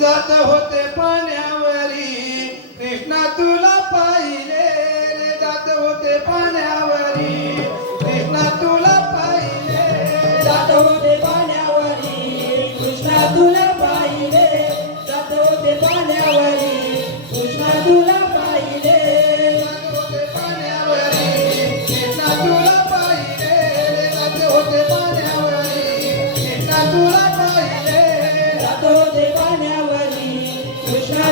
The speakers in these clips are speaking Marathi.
जात होते पाण्यावरी. कृष्णा तुला पाहिले रे जात होते पाण्यावरी. कृष्णा तुला पाहिले जात होते पाण्यावरी. कृष्णा तुला पाहिले जात होते पाण्यावरी. कृष्णा तुला पाहिले जात होते पाण्यावरी. कृष्णा तुला पाहिले रे जात होते पाण्यावरी. कृष्णा तुला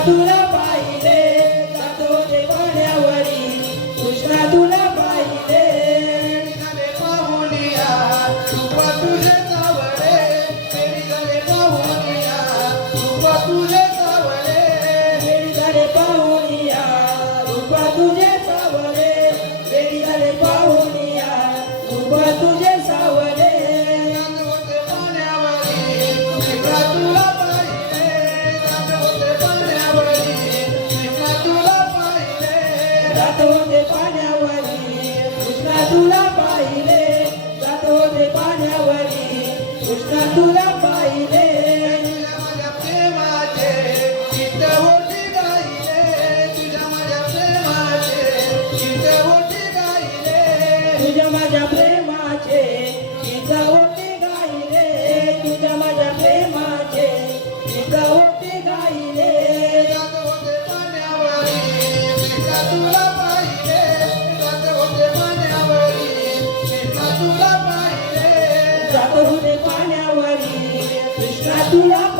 कृष्णा जात होते पाण्यावरी कृष्णा तुला पाहिले. जात होते पाण्यावरी कृष्णा तुला पाहिले. माझ्या प्रेमाचे चित्त ओटी गायले तुझ्या माझ्या प्रेमाचे चित्त ओटी गायले तुझ्या माझ्या प्रेमाचे तुला पाहिले कृष्णा तुला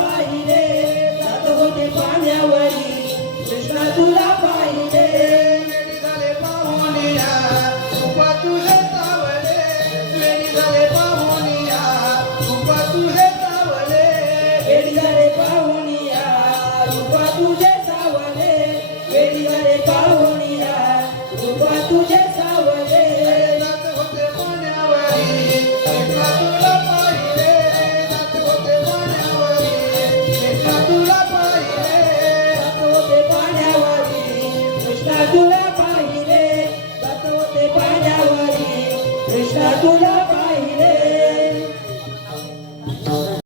Krishna Gulab